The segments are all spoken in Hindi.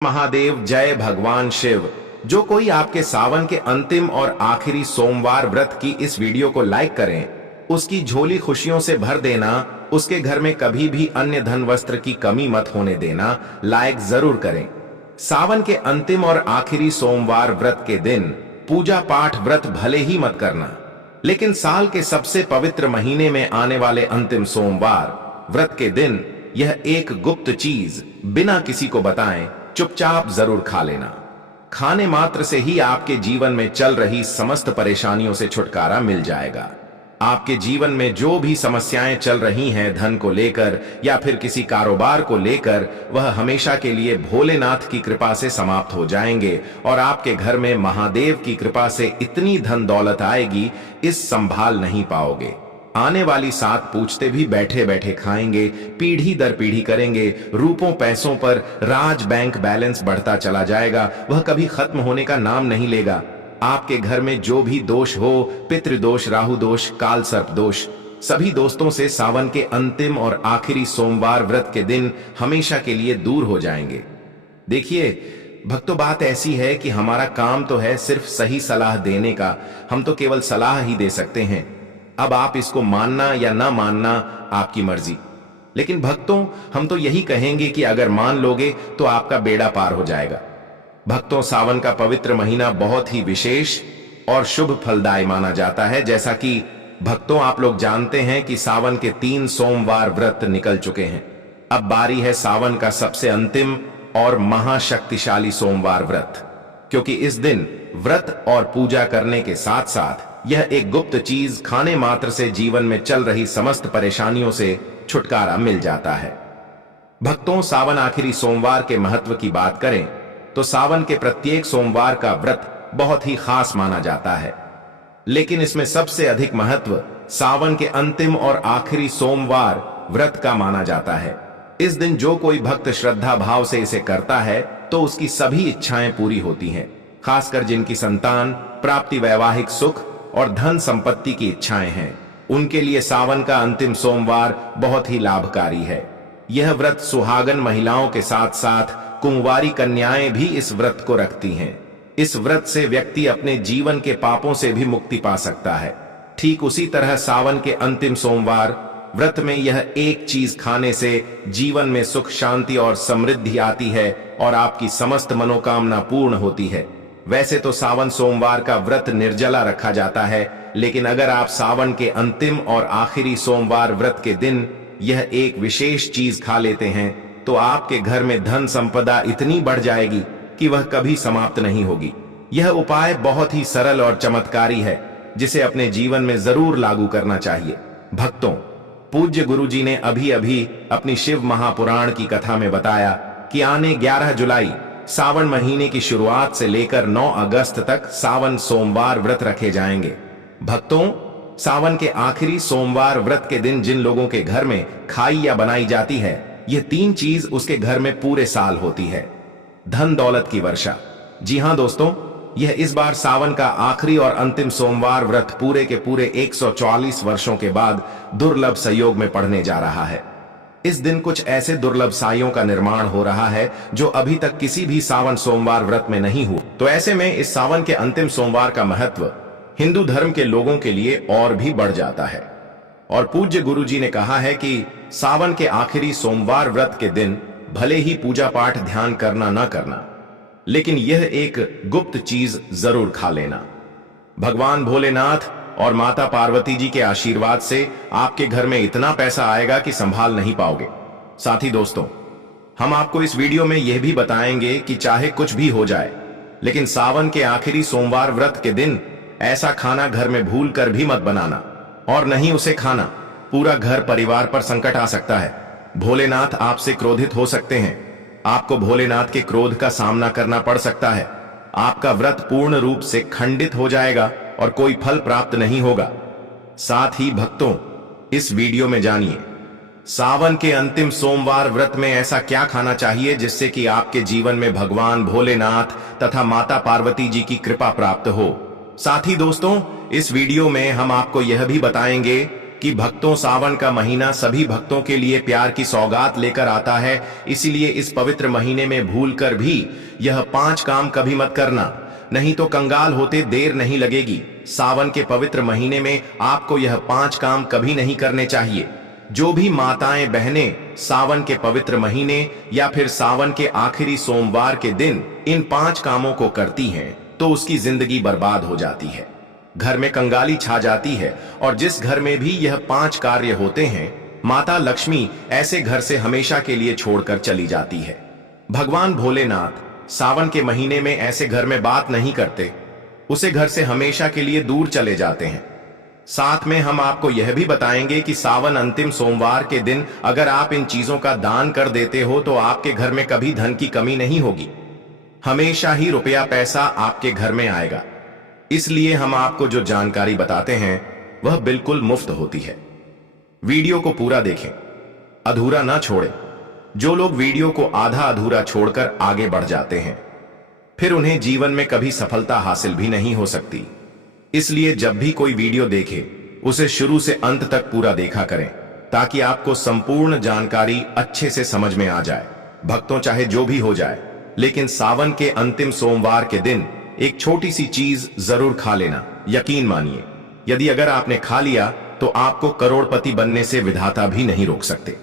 महादेव। जय भगवान शिव। जो कोई आपके सावन के अंतिम और आखिरी सोमवार व्रत की इस वीडियो को लाइक करें, उसकी झोली खुशियों से भर देना, उसके घर में कभी भी अन्य धन वस्त्र की कमी मत होने देना। लाइक जरूर करें। सावन के अंतिम और आखिरी सोमवार व्रत के दिन पूजा पाठ व्रत भले ही मत करना, लेकिन साल के सबसे पवित्र महीने में आने वाले अंतिम सोमवार व्रत के दिन यह एक गुप्त चीज बिना किसी को बताएं चुपचाप जरूर खा लेना। खाने मात्र से ही आपके जीवन में चल रही समस्त परेशानियों से छुटकारा मिल जाएगा। आपके जीवन में जो भी समस्याएं चल रही हैं, धन को लेकर या फिर किसी कारोबार को लेकर, वह हमेशा के लिए भोलेनाथ की कृपा से समाप्त हो जाएंगे और आपके घर में महादेव की कृपा से इतनी धन दौलत आएगी, इस संभाल नहीं पाओगे। आने वाली 7 पूछते भी बैठे बैठे खाएंगे, पीढ़ी दर पीढ़ी करेंगे। रूपों पैसों पर राज बैंक बैलेंस बढ़ता चला जाएगा, वह कभी खत्म होने का नाम नहीं लेगा। आपके घर में जो भी दोष हो, पितृदोष, राहु दोष, काल सर्प दोष, सभी दोस्तों से सावन के अंतिम और आखिरी सोमवार व्रत के दिन हमेशा के लिए दूर हो जाएंगे। देखिए भक्तों, बात ऐसी है कि हमारा काम तो है सिर्फ सही सलाह देने का, हम तो केवल सलाह ही दे सकते हैं। अब आप इसको मानना या ना मानना आपकी मर्जी, लेकिन भक्तों हम तो यही कहेंगे कि अगर मान लोगे तो आपका बेड़ा पार हो जाएगा। भक्तों, सावन का पवित्र महीना बहुत ही विशेष और शुभ फलदायी माना जाता है। जैसा कि भक्तों आप लोग जानते हैं कि सावन के 3 सोमवार व्रत निकल चुके हैं। अब बारी है सावन का सबसे अंतिम और महाशक्तिशाली सोमवार व्रत, क्योंकि इस दिन व्रत और पूजा करने के साथ साथ यह एक गुप्त चीज खाने मात्र से जीवन में चल रही समस्त परेशानियों से छुटकारा मिल जाता है। भक्तों, सावन आखिरी सोमवार के महत्व की बात करें तो सावन के प्रत्येक सोमवार का व्रत बहुत ही खास माना जाता है, लेकिन इसमें सबसे अधिक महत्व सावन के अंतिम और आखिरी सोमवार व्रत का माना जाता है। इस दिन जो कोई भक्त श्रद्धा भाव से इसे करता है तो उसकी सभी इच्छाएं पूरी होती हैं, खासकर जिनकी संतान प्राप्ति, वैवाहिक सुख और धन संपत्ति की इच्छाएं हैं, उनके लिए सावन का अंतिम सोमवार बहुत ही लाभकारी है। यह व्रत सुहागन महिलाओं के साथ साथ कुंवारी कन्याएं भी इस व्रत को रखती हैं। इस व्रत से व्यक्ति अपने जीवन के पापों से भी मुक्ति पा सकता है। ठीक उसी तरह सावन के अंतिम सोमवार व्रत में यह एक चीज खाने से जीवन में सुख, शांति और समृद्धि आती है और आपकी समस्त मनोकामना पूर्ण होती है। वैसे तो सावन सोमवार का व्रत निर्जला रखा जाता है, लेकिन अगर आप सावन के अंतिम और आखिरी सोमवार व्रत के दिन यह एक विशेष चीज खा लेते हैं तो आपके घर में धन संपदा इतनी बढ़ जाएगी कि वह कभी समाप्त नहीं होगी। यह उपाय बहुत ही सरल और चमत्कारी है, जिसे अपने जीवन में जरूर लागू करना चाहिए। भक्तों, पूज्य गुरुजी ने अभी अभी अपनी शिव महापुराण की कथा में बताया कि आने 11 जुलाई सावन महीने की शुरुआत से लेकर 9 अगस्त तक सावन सोमवार व्रत रखे जाएंगे। भक्तों, सावन के आखिरी सोमवार व्रत के दिन जिन लोगों के घर में खाई या बनाई जाती है, यह 3 चीज उसके घर में पूरे साल होती है। धन दौलत की वर्षा। जी हां दोस्तों, यह इस बार सावन का आखिरी और अंतिम सोमवार व्रत पूरे के पूरे 144 वर्षों के बाद दुर्लभ संयोग में पड़ने जा रहा है। इस दिन कुछ ऐसे दुर्लभ साइयों का निर्माण हो रहा है जो अभी तक किसी भी सावन सोमवार व्रत में नहीं हुआ। तो ऐसे में इस सावन के अंतिम सोमवार का महत्व हिंदू धर्म के लोगों के लिए और भी बढ़ जाता है। और पूज्य गुरुजी ने कहा है कि सावन के आखिरी सोमवार व्रत के दिन भले ही पूजा पाठ ध्यान करना ना करना, लेकिन यह एक गुप्त चीज जरूर खा लेना। भगवान भोलेनाथ और माता पार्वती जी के आशीर्वाद से आपके घर में इतना पैसा आएगा कि संभाल नहीं पाओगे। साथ ही दोस्तों, हम आपको इस वीडियो में यह भी बताएंगे कि चाहे कुछ भी हो जाए, लेकिन सावन के आखिरी सोमवार व्रत के दिन ऐसा खाना घर में भूल कर भी मत बनाना, और नहीं उसे खाना। पूरा घर परिवार पर संकट आ सकता है। भोलेनाथ आपसे क्रोधित हो सकते हैं। आपको भोलेनाथ के क्रोध का सामना करना पड़ सकता है। आपका व्रत पूर्ण रूप से खंडित हो जाएगा और कोई फल प्राप्त नहीं होगा। साथ ही भक्तों, इस वीडियो में जानिए सावन के अंतिम सोमवार व्रत में ऐसा क्या खाना चाहिए जिससे कि आपके जीवन में भगवान भोलेनाथ तथा माता पार्वती जी की कृपा प्राप्त हो। साथ ही दोस्तों, इस वीडियो में हम आपको यह भी बताएंगे कि भक्तों, सावन का महीना सभी भक्तों के लिए प्यार की सौगात लेकर आता है। इसीलिए इस पवित्र महीने में भूलकर भी यह 5 काम कभी मत करना, नहीं तो कंगाल होते देर नहीं लगेगी। सावन के पवित्र महीने में आपको यह 5 काम कभी नहीं करने चाहिए। जो भी माताएं बहनें सावन के पवित्र महीने या फिर सावन के आखिरी सोमवार के दिन इन 5 कामों को करती हैं तो उसकी जिंदगी बर्बाद हो जाती है, घर में कंगाली छा जाती है। और जिस घर में भी यह 5 कार्य होते हैं, माता लक्ष्मी ऐसे घर से हमेशा के लिए छोड़कर चली जाती है। भगवान भोलेनाथ सावन के महीने में ऐसे घर में बात नहीं करते, उसे घर से हमेशा के लिए दूर चले जाते हैं। साथ में हम आपको यह भी बताएंगे कि सावन अंतिम सोमवार के दिन अगर आप इन चीजों का दान कर देते हो तो आपके घर में कभी धन की कमी नहीं होगी, हमेशा ही रुपया पैसा आपके घर में आएगा। इसलिए हम आपको जो जानकारी बताते हैं वह बिल्कुल मुफ्त होती है। वीडियो को पूरा देखें, अधूरा ना छोड़ें। जो लोग वीडियो को आधा अधूरा छोड़कर आगे बढ़ जाते हैं, फिर उन्हें जीवन में कभी सफलता हासिल भी नहीं हो सकती। इसलिए जब भी कोई वीडियो देखे उसे शुरू से अंत तक पूरा देखा करें, ताकि आपको संपूर्ण जानकारी अच्छे से समझ में आ जाए। भक्तों, चाहे जो भी हो जाए, लेकिन सावन के अंतिम सोमवार के दिन एक छोटी सी चीज जरूर खा लेना। यकीन मानिए, यदि अगर आपने खा लिया तो आपको करोड़पति बनने से विधाता भी नहीं रोक सकते।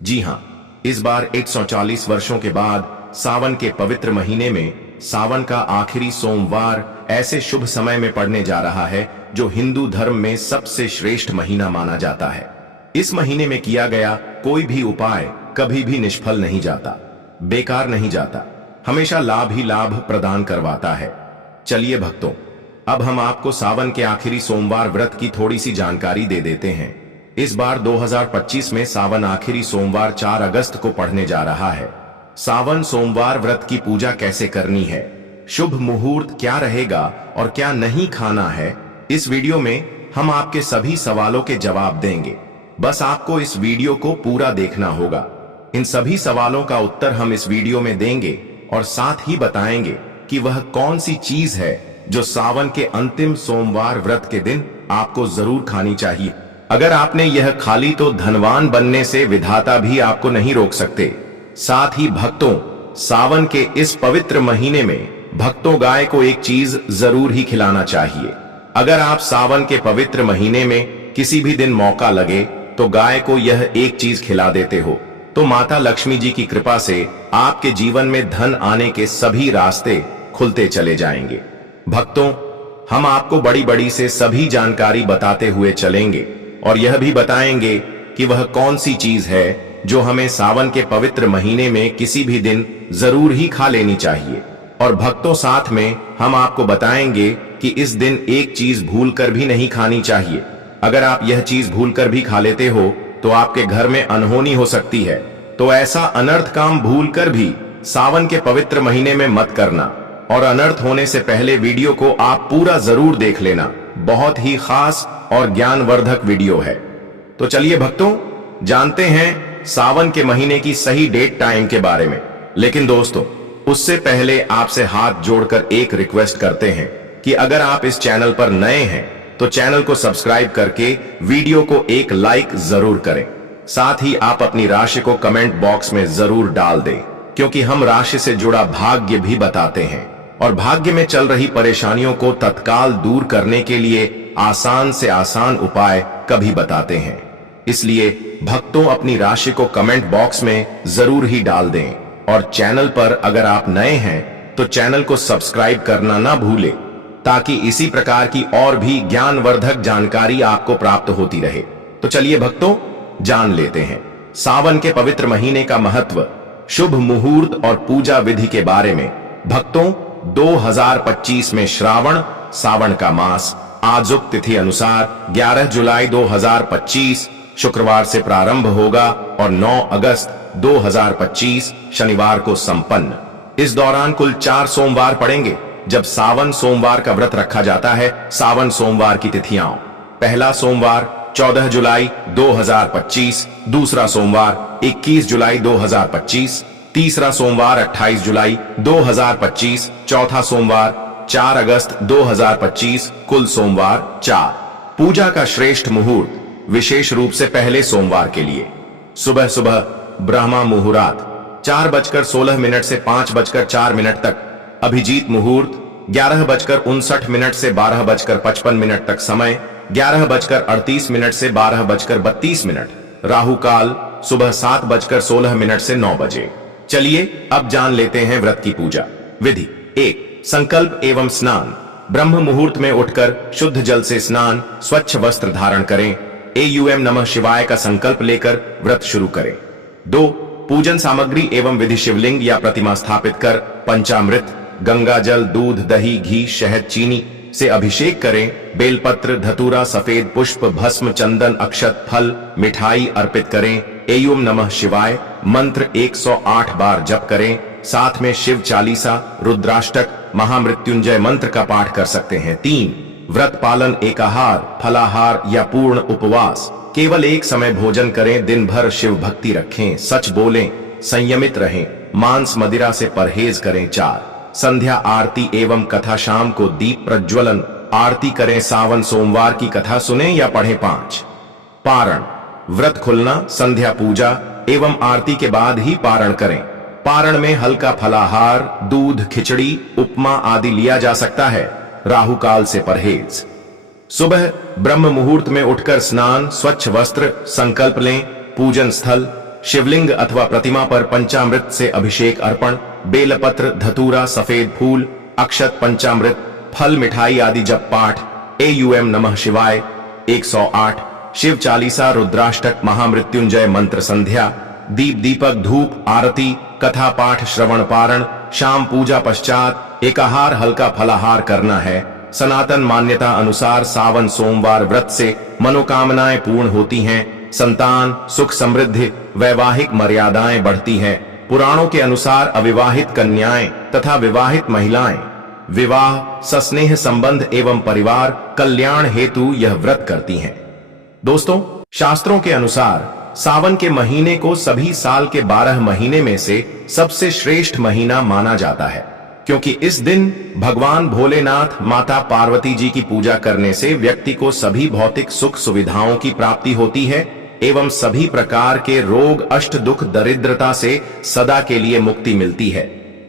जी हां, इस बार 140 वर्षों के बाद सावन के पवित्र महीने में सावन का आखिरी सोमवार ऐसे शुभ समय में पड़ने जा रहा है जो हिंदू धर्म में सबसे श्रेष्ठ महीना माना जाता है। इस महीने में किया गया कोई भी उपाय कभी भी निष्फल नहीं जाता, बेकार नहीं जाता, हमेशा लाभ ही लाभ प्रदान करवाता है। चलिए भक्तों, अब हम आपको सावन के आखिरी सोमवार व्रत की थोड़ी सी जानकारी दे देते हैं। इस बार 2025 में सावन आखिरी सोमवार 4 अगस्त को पड़ने जा रहा है। सावन सोमवार व्रत की पूजा कैसे करनी है, शुभ मुहूर्त क्या रहेगा और क्या नहीं खाना है, इस वीडियो में हम आपके सभी सवालों के जवाब देंगे। बस आपको इस वीडियो को पूरा देखना होगा। इन सभी सवालों का उत्तर हम इस वीडियो में देंगे और साथ ही बताएंगे कि वह कौन सी चीज है जो सावन के अंतिम सोमवार व्रत के दिन आपको जरूर खानी चाहिए। अगर आपने यह खा ली तो धनवान बनने से विधाता भी आपको नहीं रोक सकते। साथ ही भक्तों, सावन के इस पवित्र महीने में भक्तों, गाय को एक चीज जरूर ही खिलाना चाहिए। अगर आप सावन के पवित्र महीने में किसी भी दिन मौका लगे तो गाय को यह एक चीज खिला देते हो तो माता लक्ष्मी जी की कृपा से आपके जीवन में धन आने के सभी रास्ते खुलते चले जाएंगे। भक्तों, हम आपको बड़ी बड़ी से सभी जानकारी बताते हुए चलेंगे और यह भी बताएंगे कि वह कौन सी चीज है जो हमें सावन के पवित्र महीने में किसी भी दिन जरूर ही खा लेनी चाहिए। और भक्तों, साथ में हम आपको बताएंगे कि इस दिन एक चीज भूलकर भी नहीं खानी चाहिए। अगर आप यह चीज भूलकर भी खा लेते हो तो आपके घर में अनहोनी हो सकती है। तो ऐसा अनर्थ काम भूलकर भी सावन के पवित्र महीने में मत करना। और अनर्थ होने से पहले वीडियो को आप पूरा जरूर देख लेना, बहुत ही खास और ज्ञानवर्धक वीडियो है। तो चलिए भक्तों, जानते हैं सावन के महीने की सही डेट टाइम के बारे में। लेकिन दोस्तों, उससे पहले आपसे हाथ जोड़कर एक रिक्वेस्ट करते हैं कि अगर आप इस चैनल पर नए हैं तो चैनल को सब्सक्राइब करके वीडियो को एक लाइक जरूर करें। साथ ही आप अपनी राशि को कमेंट बॉक्स में जरूर डाल दें, क्योंकि हम राशि से जुड़ा भाग्य भी बताते हैं और भाग्य में चल रही परेशानियों को तत्काल दूर करने के लिए आसान से आसान उपाय कभी बताते हैं। इसलिए भक्तों, अपनी राशि को कमेंट बॉक्स में जरूर ही डाल दें और चैनल पर अगर आप नए हैं तो चैनल को सब्सक्राइब करना ना भूलें, ताकि इसी प्रकार की और भी ज्ञानवर्धक जानकारी आपको प्राप्त होती रहे। तो चलिए भक्तों, जान लेते हैं सावन के पवित्र महीने का महत्व, शुभ मुहूर्त और पूजा विधि के बारे में। भक्तों, 2025 में श्रावण सावन का मास आजुक तिथि अनुसार 11 जुलाई 2025 शुक्रवार से प्रारंभ होगा और 9 अगस्त 2025 शनिवार को संपन्न। इस दौरान कुल 4 सोमवार पड़ेंगे जब सावन सोमवार का व्रत रखा जाता है। सावन सोमवार की तिथियां: पहला सोमवार 14 जुलाई 2025, दूसरा सोमवार 21 जुलाई 2025, तीसरा सोमवार 28 जुलाई 2025, चौथा सोमवार 4 अगस्त 2025, कुल सोमवार 4। पूजा का श्रेष्ठ मुहूर्त विशेष रूप से पहले सोमवार के लिए। सुबह सुबह ब्रह्मा मुहूर्त 4:16 से 5:04 तक, अभिजीत मुहूर्त 11:59 से 12:55 तक समय, 11:38 से 12:32, राहु काल सुबह 7:16 से 9 बजे। चलिए अब जान लेते हैं व्रत की पूजा विधि। 1. संकल्प एवं स्नान। ब्रह्म मुहूर्त में उठकर शुद्ध जल से स्नान, स्वच्छ वस्त्र धारण करें, एयूएम नमः शिवाय का संकल्प लेकर व्रत शुरू करें। 2. पूजन सामग्री एवं विधि। शिवलिंग या प्रतिमा स्थापित कर पंचामृत, गंगा जल, दूध, दही, घी, शहद, चीनी से अभिषेक करें। बेलपत्र, धतूरा, सफेद पुष्प, भस्म, चंदन, अक्षत, फल, मिठाई अर्पित करें। एयूम नमः शिवाय मंत्र 108 बार जप करें। साथ में शिव चालीसा, रुद्राष्टक, महामृत्युंजय मंत्र का पाठ कर सकते हैं। 3. व्रत पालन। एकाहार, फलाहार या पूर्ण उपवास। केवल एक समय भोजन करें। दिन भर शिव भक्ति रखें, सच बोलें, संयमित रहें, मांस मदिरा से परहेज करें। 4. संध्या आरती एवं कथा। शाम को दीप प्रज्वलन, आरती करें। सावन सोमवार की कथा सुने या पढ़ें। 5. पारण। व्रत खुलना, संध्या पूजा एवं आरती के बाद ही पारण करें। पारण में हल्का फलाहार, दूध, खिचड़ी, उपमा आदि लिया जा सकता है। राहु काल से परहेज। सुबह ब्रह्म मुहूर्त में उठकर स्नान, स्वच्छ वस्त्र, संकल्प लें। पूजन स्थल शिवलिंग अथवा प्रतिमा पर पंचामृत से अभिषेक अर्पण। बेलपत्र, धतूरा, सफेद फूल, अक्षत, पंचामृत, फल, मिठाई आदि जप पाठ। एयूएम नमः शिवाय 108, शिव चालीसा, रुद्राष्टक, महामृत्युंजय मंत्र। संध्या दीप, दीपक, धूप, आरती, कथा पाठ, श्रवण, पारण। शाम पूजा पश्चात एकाहार, हल्का फलाहार करना है। सनातन मान्यता अनुसार सावन सोमवार व्रत से मनोकामनाएं पूर्ण होती हैं, संतान, सुख, समृद्धि, वैवाहिक मर्यादाएं बढ़ती हैं। पुराणों के अनुसार अविवाहित कन्याएं तथा विवाहित महिलाएं विवाह, सस्नेह संबंध एवं परिवार कल्याण हेतु यह व्रत करती हैं। दोस्तों, शास्त्रों के अनुसार सावन के महीने को सभी साल के 12 महीने में से सबसे श्रेष्ठ महीना माना जाता है, क्योंकि इस दिन भगवान भोलेनाथ, माता पार्वती जी की पूजा करने से व्यक्ति को सभी भौतिक सुख सुविधाओं की प्राप्ति होती है एवं सभी प्रकार के रोग, अष्ट दुख, दरिद्रता से सदा के लिए मुक्ति मिलती है।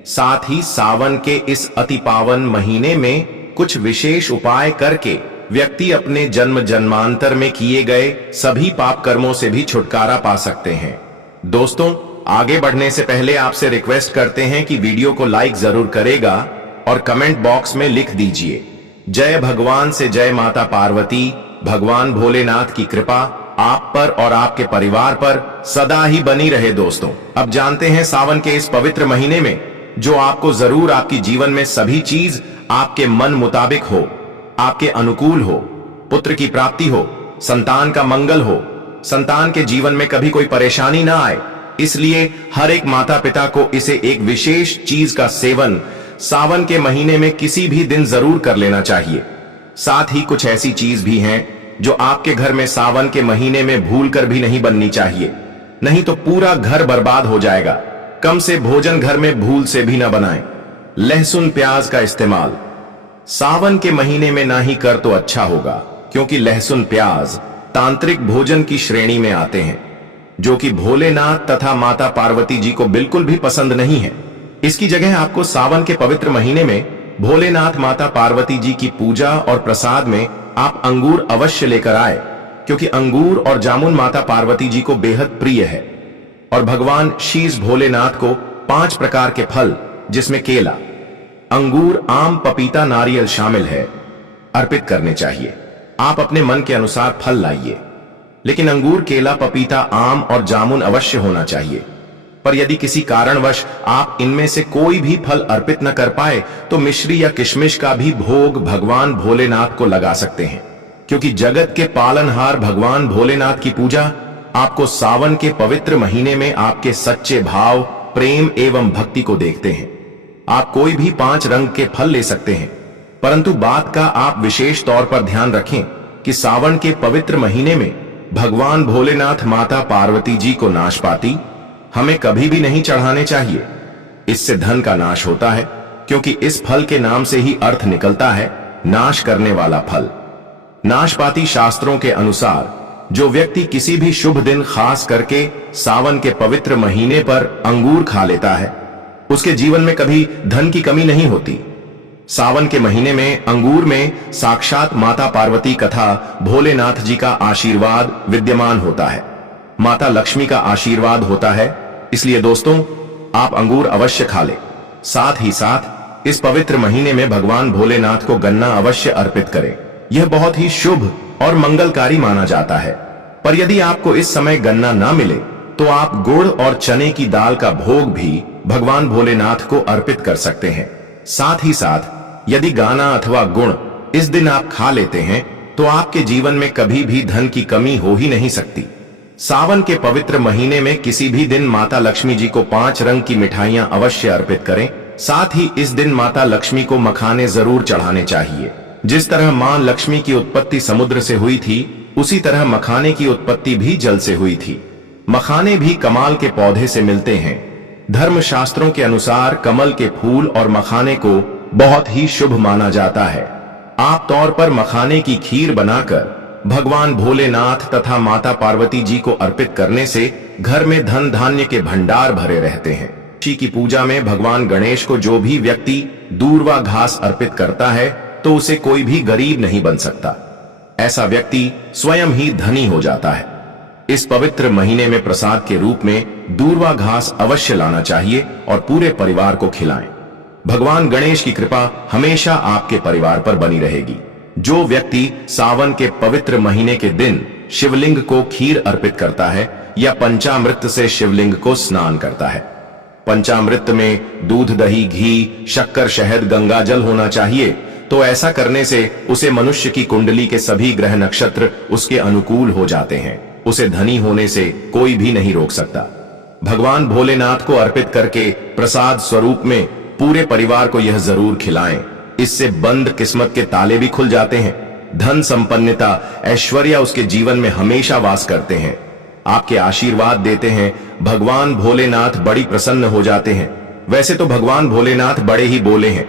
साथ ही सावन के इस अति पावन महीने में कुछ विशेष उपाय करके व्यक्ति अपने जन्म जन्मांतर में किए गए सभी पाप कर्मों से भी छुटकारा पा सकते हैं। दोस्तों, आगे बढ़ने से पहले आपसे रिक्वेस्ट करते हैं कि वीडियो को लाइक जरूर करेगा और कमेंट बॉक्स में लिख दीजिए, जय भगवान से जय माता पार्वती। भगवान भोलेनाथ की कृपा आप पर और आपके परिवार पर सदा ही बनी रहे। दोस्तों, अब जानते हैं सावन के इस पवित्र महीने में जो आपको जरूर आपकी जीवन में सभी चीज आपके मन मुताबिक हो, आपके अनुकूल हो, पुत्र की प्राप्ति हो, संतान का मंगल हो, संतान के जीवन में कभी कोई परेशानी ना आए। इसलिए हर एक माता पिता को इसे एक विशेष चीज का सेवन सावन के महीने में किसी भी दिन जरूर कर लेना चाहिए। साथ ही कुछ ऐसी चीज भी हैं जो आपके घर में सावन के महीने में भूल कर भी नहीं बननी चाहिए, नहीं तो पूरा घर बर्बाद हो जाएगा। कम से भोजन घर में भूल से भी न बनाएं। लहसुन प्याज का इस्तेमाल सावन के महीने में ना ही कर तो अच्छा होगा, क्योंकि लहसुन प्याज तांत्रिक भोजन की श्रेणी में आते हैं, जो कि भोलेनाथ तथा माता पार्वती जी को बिल्कुल भी पसंद नहीं है। इसकी जगह आपको सावन के पवित्र महीने में भोलेनाथ, माता पार्वती जी की पूजा और प्रसाद में आप अंगूर अवश्य लेकर आए, क्योंकि अंगूर और जामुन माता पार्वती जी को बेहद प्रिय है। और भगवान शीश भोलेनाथ को 5 प्रकार के फल, जिसमें केला, अंगूर, आम, पपीता, नारियल शामिल है, अर्पित करने चाहिए। आप अपने मन के अनुसार फल लाइए, लेकिन अंगूर, केला, पपीता, आम और जामुन अवश्य होना चाहिए। पर यदि किसी कारणवश आप इनमें से कोई भी फल अर्पित न कर पाए तो मिश्री या किशमिश का भी भोग भगवान भोलेनाथ को लगा सकते हैं, क्योंकि जगत के पालनहार भगवान भोलेनाथ की पूजा आपको सावन के पवित्र महीने में आपके सच्चे भाव, प्रेम एवं भक्ति को देखते हैं। आप कोई भी 5 रंग के फल ले सकते हैं, परंतु बात का आप विशेष तौर पर ध्यान रखें कि सावन के पवित्र महीने में भगवान भोलेनाथ, माता पार्वती जी को नाशपाती हमें कभी भी नहीं चढ़ाने चाहिए। इससे धन का नाश होता है, क्योंकि इस फल के नाम से ही अर्थ निकलता है नाश करने वाला फल। नाशपाती शास्त्रों के अनुसार जो व्यक्ति किसी भी शुभ दिन खास करके सावन के पवित्र महीने पर अंगूर खा लेता है, उसके जीवन में कभी धन की कमी नहीं होती। सावन के महीने में अंगूर में साक्षात माता पार्वती तथा भोलेनाथ जी का आशीर्वाद विद्यमान होता है, माता लक्ष्मी का आशीर्वाद होता है। इसलिए दोस्तों, आप अंगूर अवश्य खा ले। साथ ही साथ इस पवित्र महीने में भगवान भोलेनाथ को गन्ना अवश्य अर्पित करें। यह बहुत ही शुभ और मंगलकारी माना जाता है। पर यदि आपको इस समय गन्ना ना मिले तो आप गुड़ और चने की दाल का भोग भी भगवान भोलेनाथ को अर्पित कर सकते हैं। साथ ही साथ यदि गाना अथवा गुड़ इस दिन आप खा लेते हैं तो आपके जीवन में कभी भी धन की कमी हो ही नहीं सकती। सावन के पवित्र महीने में किसी भी दिन माता लक्ष्मी जी को 5 रंग की मिठाइयां अवश्य अर्पित करें। साथ ही इस दिन माता लक्ष्मी को मखाने जरूर चढ़ाने चाहिए। जिस तरह मां लक्ष्मी की उत्पत्ति समुद्र से हुई थी, उसी तरह मखाने की उत्पत्ति भी जल से हुई थी। मखाने भी कमाल के पौधे से मिलते हैं। धर्म शास्त्रों के अनुसार कमल के फूल और मखाने को बहुत ही शुभ माना जाता है। आप तौर पर मखाने की खीर बनाकर भगवान भोलेनाथ तथा माता पार्वती जी को अर्पित करने से घर में धन धान्य के भंडार भरे रहते हैं। ऋषि की पूजा में भगवान गणेश को जो भी व्यक्ति दूर्वा घास अर्पित करता है तो उसे कोई भी गरीब नहीं बन सकता। ऐसा व्यक्ति स्वयं ही धनी हो जाता है। इस पवित्र महीने में प्रसाद के रूप में दूर्वा घास अवश्य लाना चाहिए और पूरे परिवार को खिलाएं। भगवान गणेश की कृपा हमेशा आपके परिवार पर बनी रहेगी। जो व्यक्ति सावन के पवित्र महीने के दिन शिवलिंग को खीर अर्पित करता है या पंचामृत से शिवलिंग को स्नान करता है। पंचामृत में दूध, दही, घी, शक्कर, शहद, गंगा जल होना चाहिए। तो ऐसा करने से उसे मनुष्य की कुंडली के सभी ग्रह नक्षत्र उसके अनुकूल हो जाते हैं। उसे धनी होने से कोई भी नहीं रोक सकता। भगवान भोलेनाथ को अर्पित करके प्रसाद स्वरूप में पूरे परिवार को यह जरूर खिलाएं। इससे बंद किस्मत के ताले भी खुल जाते हैं। धन, संपन्नता, ऐश्वर्य उसके जीवन में हमेशा वास करते हैं। आपके आशीर्वाद देते हैं। भगवान भोलेनाथ बड़ी प्रसन्न हो जाते हैं। वैसे तो भगवान भोलेनाथ बड़े ही बोले हैं।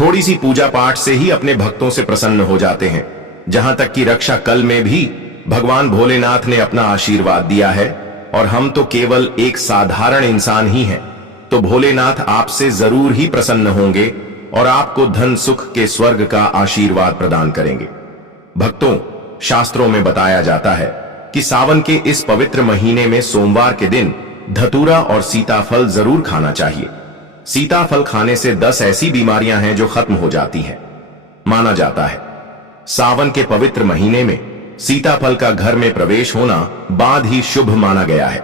थोड़ी सी पूजा पाठ से ही अपने भक्तों से प्रसन्न हो जाते हैं। जहां तक कि रक्षा कल में भी भगवान भोलेनाथ ने अपना आशीर्वाद दिया है और हम तो केवल एक साधारण इंसान ही हैं। तो भोलेनाथ आपसे जरूर ही प्रसन्न होंगे और आपको धन सुख के स्वर्ग का आशीर्वाद प्रदान करेंगे। भक्तों, शास्त्रों में बताया जाता है कि सावन के इस पवित्र महीने में सोमवार के दिन धतूरा और सीताफल जरूर खाना चाहिए। सीताफल खाने से 10 ऐसी बीमारियां हैं जो खत्म हो जाती हैं। माना जाता है सावन के पवित्र महीने में सीताफल का घर में प्रवेश होना बाद ही शुभ माना गया है,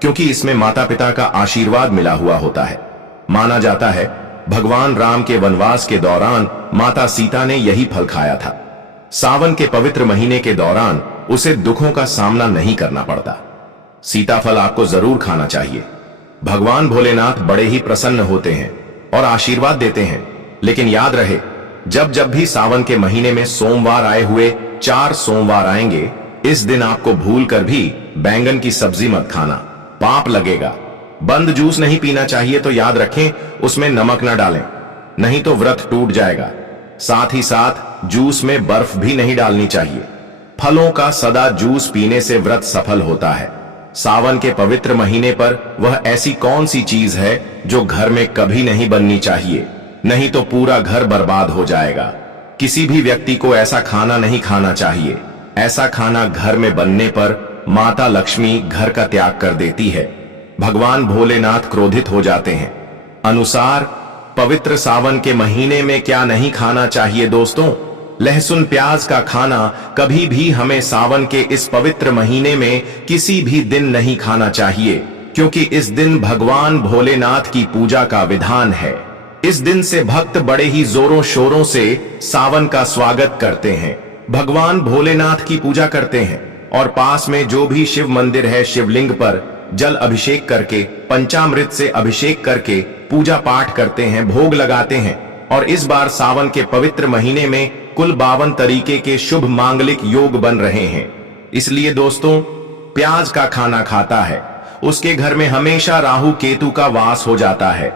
क्योंकि इसमें माता पिता का आशीर्वाद मिला हुआ होता है। माना जाता है भगवान राम के वनवास के दौरान माता सीता ने यही फल खाया था। सावन के पवित्र महीने के दौरान उसे दुखों का सामना नहीं करना पड़ता। सीताफल आपको जरूर खाना चाहिए। भगवान भोलेनाथ बड़े ही प्रसन्न होते हैं और आशीर्वाद देते हैं। लेकिन याद रहे, जब जब भी सावन के महीने में सोमवार आए हुए 4 सोमवार आएंगे, इस दिन आपको भूल कर भी बैंगन की सब्जी मत खाना, पाप लगेगा। बंद जूस नहीं पीना चाहिए, तो याद रखें उसमें नमक न डालें, नहीं तो व्रत टूट जाएगा। साथ ही साथ जूस में बर्फ भी नहीं डालनी चाहिए। फलों का सदा जूस पीने से व्रत सफल होता है। सावन के पवित्र महीने पर वह ऐसी कौन सी चीज है जो घर में कभी नहीं बननी चाहिए, नहीं तो पूरा घर बर्बाद हो जाएगा। किसी भी व्यक्ति को ऐसा खाना नहीं खाना चाहिए। ऐसा खाना घर में बनने पर माता लक्ष्मी घर का त्याग कर देती है। भगवान भोलेनाथ क्रोधित हो जाते हैं। अनुसार पवित्र सावन के महीने में क्या नहीं खाना चाहिए दोस्तों? लहसुन प्याज का खाना कभी भी हमें सावन के इस पवित्र महीने में किसी भी दिन नहीं खाना चाहिए, क्योंकि इस दिन भगवान भोलेनाथ की पूजा का विधान है। इस दिन से भक्त बड़े ही जोरों शोरों से सावन का स्वागत करते हैं, भगवान भोलेनाथ की पूजा करते हैं और पास में जो भी शिव मंदिर है, शिवलिंग पर जल अभिषेक करके, पंचामृत से अभिषेक करके पूजा पाठ करते हैं, भोग लगाते हैं। और इस बार सावन के पवित्र महीने में कुल 52 तरीके के शुभ मांगलिक योग बन रहे हैं। इसलिए दोस्तों, प्याज का खाना खाता है उसके घर में हमेशा राहु केतु का वास हो जाता है।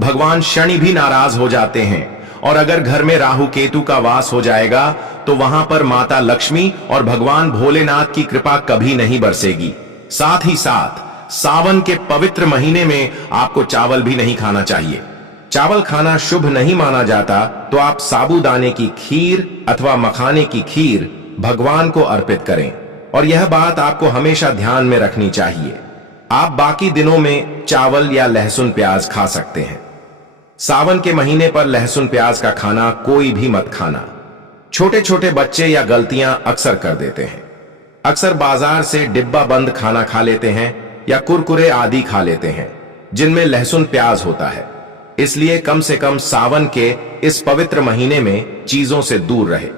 भगवान शनि भी नाराज हो जाते हैं और अगर घर में राहु केतु का वास हो जाएगा तो वहां पर माता लक्ष्मी और भगवान भोलेनाथ की कृपा कभी नहीं बरसेगी। साथ ही साथ सावन के पवित्र महीने में आपको चावल भी नहीं खाना चाहिए। चावल खाना शुभ नहीं माना जाता, तो आप साबूदाने की खीर अथवा मखाने की खीर भगवान को अर्पित करें, और यह बात आपको हमेशा ध्यान में रखनी चाहिए। आप बाकी दिनों में चावल या लहसुन प्याज खा सकते हैं। सावन के महीने पर लहसुन प्याज का खाना कोई भी मत खाना। छोटे छोटे बच्चे या गलतियां अक्सर कर देते हैं। अक्सर बाजार से डिब्बा बंद खाना खा लेते हैं या कुरकुरे आदि खा लेते हैं जिनमें लहसुन प्याज होता है। इसलिए कम से कम सावन के इस पवित्र महीने में चीजों से दूर रहे।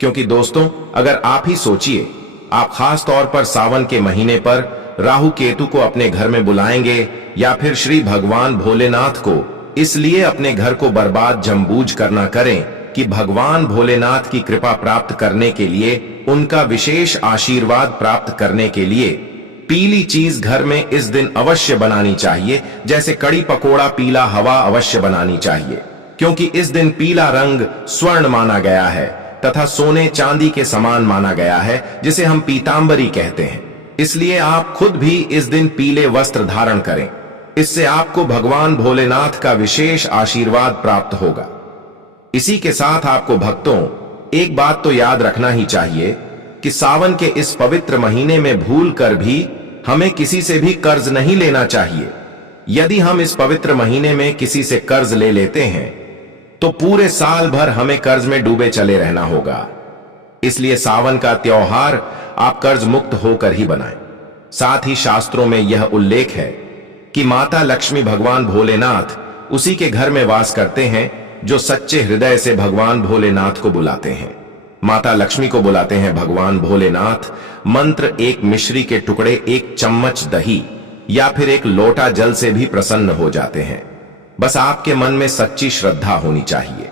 क्योंकि दोस्तों, अगर आप ही सोचिए, आप खास तौर पर सावन के महीने पर राहु केतु को अपने घर में बुलाएंगे या फिर श्री भगवान भोलेनाथ को इसलिए अपने घर को बर्बाद जमबूझ करना करें कि भगवान भोलेनाथ की कृपा प्राप्त करने के लिए, उनका विशेष आशीर्वाद प्राप्त करने के लिए पीली चीज घर में इस दिन अवश्य बनानी चाहिए। जैसे कड़ी पकोड़ा पीला हवा अवश्य बनानी चाहिए, क्योंकि इस दिन पीला रंग स्वर्ण माना गया है तथा सोने चांदी के समान माना गया है, जिसे हम पीतांबरी कहते हैं। इसलिए आप खुद भी इस दिन पीले वस्त्र धारण करें। इससे आपको भगवान भोलेनाथ का विशेष आशीर्वाद प्राप्त होगा। इसी के साथ आपको भक्तों, एक बात तो याद रखना ही चाहिए कि सावन के इस पवित्र महीने में भूल कर भी हमें किसी से भी कर्ज नहीं लेना चाहिए। यदि हम इस पवित्र महीने में किसी से कर्ज ले लेते हैं तो पूरे साल भर हमें कर्ज में डूबे चले रहना होगा। इसलिए सावन का त्योहार आप कर्ज मुक्त होकर ही बनाएं। साथ ही शास्त्रों में यह उल्लेख है कि माता लक्ष्मी भगवान भोलेनाथ उसी के घर में वास करते हैं जो सच्चे हृदय से भगवान भोलेनाथ को बुलाते हैं। माता लक्ष्मी को बुलाते हैं भगवान भोलेनाथ। मंत्र एक मिश्री के टुकड़े, एक चम्मच दही या फिर एक लोटा जल से भी प्रसन्न हो जाते हैं। बस आपके मन में सच्ची श्रद्धा होनी चाहिए।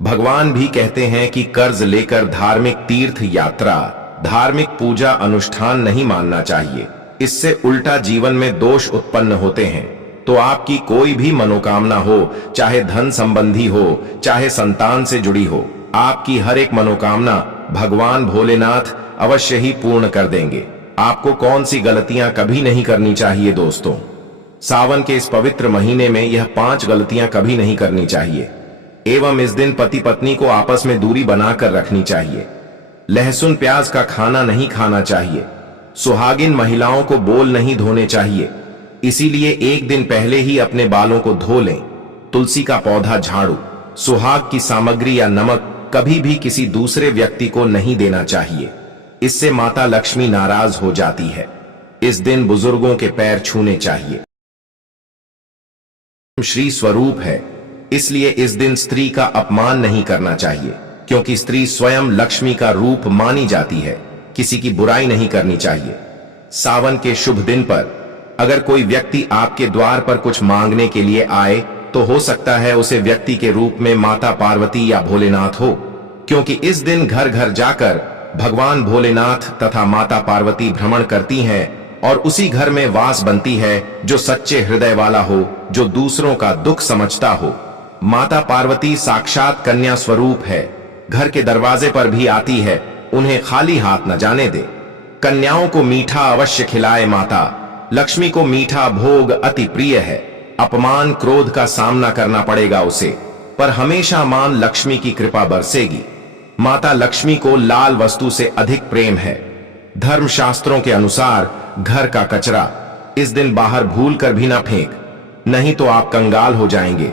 भगवान भी कहते हैं कि कर्ज लेकर धार्मिक तीर्थ यात्रा, धार्मिक पूजा अनुष्ठान नहीं मानना चाहिए। इससे उल्टा जीवन में दोष उत्पन्न होते हैं। तो आपकी कोई भी मनोकामना हो, चाहे धन संबंधी हो, चाहे संतान से जुड़ी हो, आपकी हर एक मनोकामना भगवान भोलेनाथ अवश्य ही पूर्ण कर देंगे। आपको कौन सी गलतियां कभी नहीं करनी चाहिए दोस्तों? सावन के इस पवित्र महीने में यह 5 गलतियां कभी नहीं करनी चाहिए। एवं इस दिन पति पत्नी को आपस में दूरी बनाकर रखनी चाहिए। लहसुन प्याज का खाना नहीं खाना चाहिए। सुहागिन महिलाओं को बोल नहीं धोने चाहिए। इसीलिए एक दिन पहले ही अपने बालों को धो लें। तुलसी का पौधा, झाड़ू, सुहाग की सामग्री या नमक कभी भी किसी दूसरे व्यक्ति को नहीं देना चाहिए। इससे माता लक्ष्मी नाराज हो जाती है। इस दिन बुजुर्गों के पैर छूने चाहिए। श्री स्वरूप है, इसलिए इस दिन स्त्री का अपमान नहीं करना चाहिए, क्योंकि स्त्री स्वयं लक्ष्मी का रूप मानी जाती है। किसी की बुराई नहीं करनी चाहिए। सावन के शुभ दिन पर अगर कोई व्यक्ति आपके द्वार पर कुछ मांगने के लिए आए तो हो सकता है उसे व्यक्ति के रूप में माता पार्वती या भोलेनाथ हो, क्योंकि इस दिन घर घर जाकर भगवान भोलेनाथ तथा माता पार्वती भ्रमण करती हैं और उसी घर में वास बनती है जो सच्चे हृदय वाला हो, जो दूसरों का दुख समझता हो। माता पार्वती साक्षात कन्या स्वरूप है। घर के दरवाजे पर भी आती है। उन्हें खाली हाथ न जाने दे। कन्याओं को मीठा अवश्य खिलाए। माता लक्ष्मी को मीठा भोग अति प्रिय है। अपमान क्रोध का सामना करना पड़ेगा उसे, पर हमेशा मां लक्ष्मी की कृपा बरसेगी। माता लक्ष्मी को लाल वस्तु से अधिक प्रेम है। धर्मशास्त्रों के अनुसार घर का कचरा इस दिन बाहर भूल कर भी ना फेंक, नहीं तो आप कंगाल हो जाएंगे।